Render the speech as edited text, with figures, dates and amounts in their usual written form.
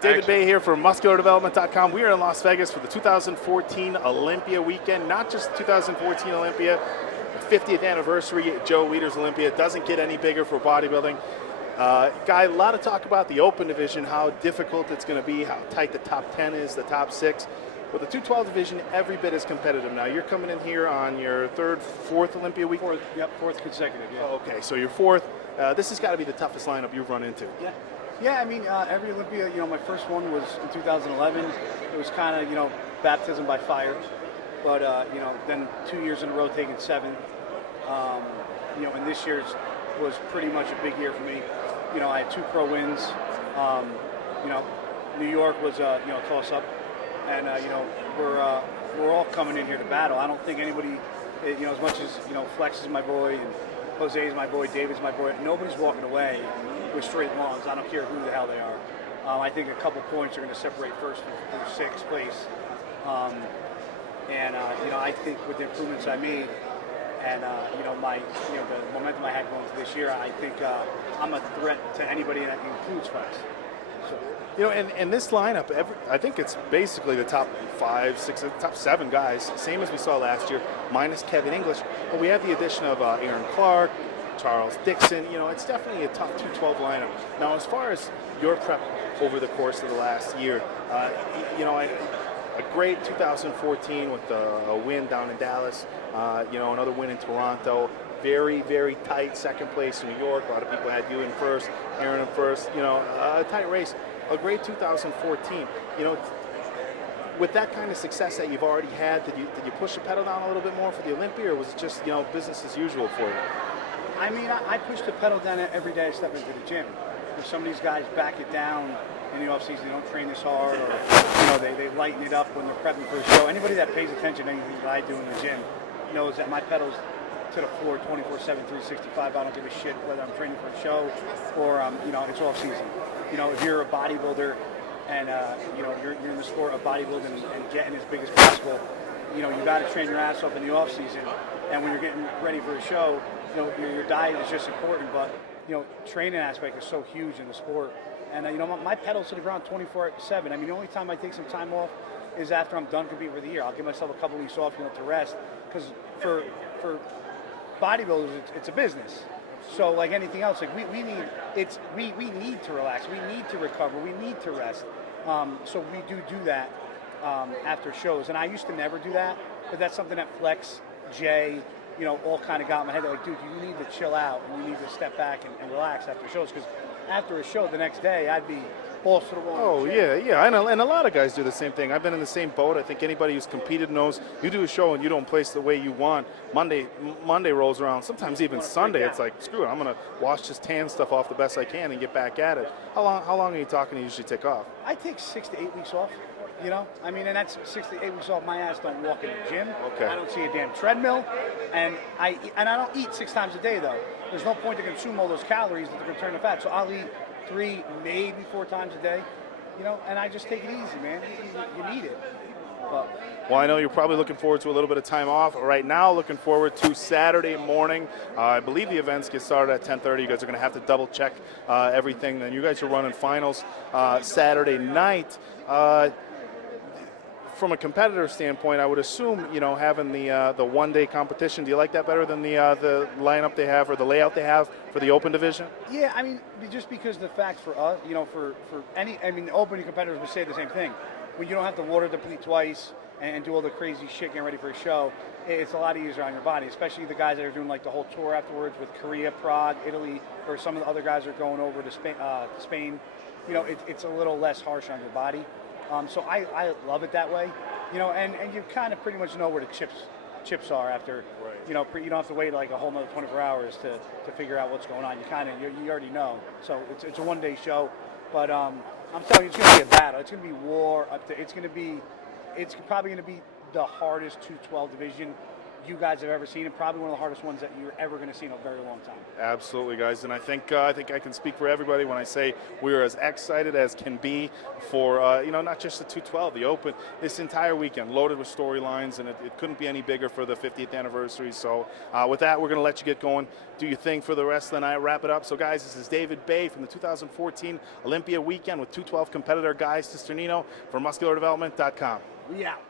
David Bay here from MuscularDevelopment.com. We are in Las Vegas for the 2014 Olympia weekend. Not just 2014 Olympia, 50th anniversary Joe Weider's Olympia. It doesn't get any bigger for bodybuilding. Guy, a lot of talk about the open division, how difficult it's going to be, how tight the top 10 is, the top 6. But the 212 division, every bit as competitive. Now, you're coming in here on your fourth Olympia week? Fourth consecutive, yeah. Oh, okay, so you're fourth. This has got to be the toughest lineup you've run into. Yeah, I mean, every Olympia, my first one was in 2011. It was kind of, baptism by fire. But, then 2 years in a row taking 7th. And this year's was pretty much a big year for me. I had 2 pro wins. New York was, a toss-up. And, we're all coming in here to battle. I don't think anybody, as much as, Flex is my boy and Jose is my boy, David's my boy, nobody's walking away with straight lawns. I don't care who the hell they are. I think a couple points are going to separate first through 6th place. I think with the improvements I made and, the momentum I had going to this year, I think I'm a threat to anybody that includes Flex. And this lineup, I think it's basically the top 5, 6, top 7 guys, same as we saw last year, minus Kevin English. But we have the addition of Aaron Clark, Charles Dixon. It's definitely a tough 212 lineup. Now, as far as your prep over the course of the last year, a great 2014 with a win down in Dallas, another win in Toronto. Very, very tight second place in New York. A lot of people had you in first, Aaron in first. A tight race. A great 2014. With that kind of success that you've already had, did you push the pedal down a little bit more for the Olympia, or was it just business as usual for you? I mean, I push the pedal down every day I step into the gym. If some of these guys back it down in the offseason, they don't train this hard, or they lighten it up when they're prepping for a show. Anybody that pays attention to anything that I do in the gym knows that my pedal's to the floor 24/7, 365. I don't give a shit whether I'm training for a show or it's off season. If you're a bodybuilder and you're in the sport of bodybuilding and getting as big as possible, you got to train your ass off in the off season. And when you're getting ready for a show, your diet is just important, but training aspect is so huge in the sport. And my pedal's to the ground 24/7. I mean, the only time I take some time off is after I'm done competing for the year. I'll give myself a couple weeks off, to rest, because for bodybuilders, it's a business. So like anything else, like we need to relax, we need to recover, we need to rest. So we do that after shows. And I used to never do that, but that's something that Flex, Jay, all kind of got in my head. They're like, dude, you need to chill out and you need to step back and relax after shows, because after a show the next day I'd be balls to the wall. Oh, yeah. I know, and a lot of guys do the same thing. I've been in the same boat. I think anybody who's competed knows you do a show and you don't place the way you want. Monday rolls around, sometimes even Sunday. It's like, screw it, I'm going to wash this tan stuff off the best I can and get back at it. How long are you talking to usually take off? I take 6 to 8 weeks off. I mean, and that's 6 to 8 weeks off. My ass don't walk in the gym. Okay. I don't see a damn treadmill, and I don't eat 6 times a day though. There's no point to consume all those calories that they're going to turn to fat. So I'll eat 3, maybe 4 times a day. And I just take it easy, man. You need it. Well, I know you're probably looking forward to a little bit of time off. Right now, looking forward to Saturday morning. I believe the events get started at 10:30. You guys are going to have to double check everything. Then you guys are running finals Saturday night. From a competitor standpoint, I would assume, having the one-day competition. Do you like that better than the lineup they have or the layout they have for the open division? Yeah, I mean, just because the fact for us, for open competitors would say the same thing. When you don't have to water deplete twice and do all the crazy shit getting ready for a show, it's a lot easier on your body, especially the guys that are doing like the whole tour afterwards with Korea, Prague, Italy, or some of the other guys are going over to Spain. It's a little less harsh on your body. So I love it that way, and you kind of pretty much know where the chips are after, right. You don't have to wait like a whole nother 24 hours to figure out what's going on. You already know. So it's a one-day show, but I'm telling you, it's going to be a battle. It's going to be war up there. It's probably going to be the hardest 212 division you guys have ever seen, and probably one of the hardest ones that you're ever going to see in a very long time. Absolutely, guys, and I think I can speak for everybody when I say we are as excited as can be for not just the 212, the Open, this entire weekend loaded with storylines, and it couldn't be any bigger for the 50th anniversary. So with that, we're going to let you get going, do your thing for the rest of the night, wrap it up. So guys, this is David Bay from the 2014 Olympia weekend with 212 competitor guys Cisternino for MuscularDevelopment.com. We out.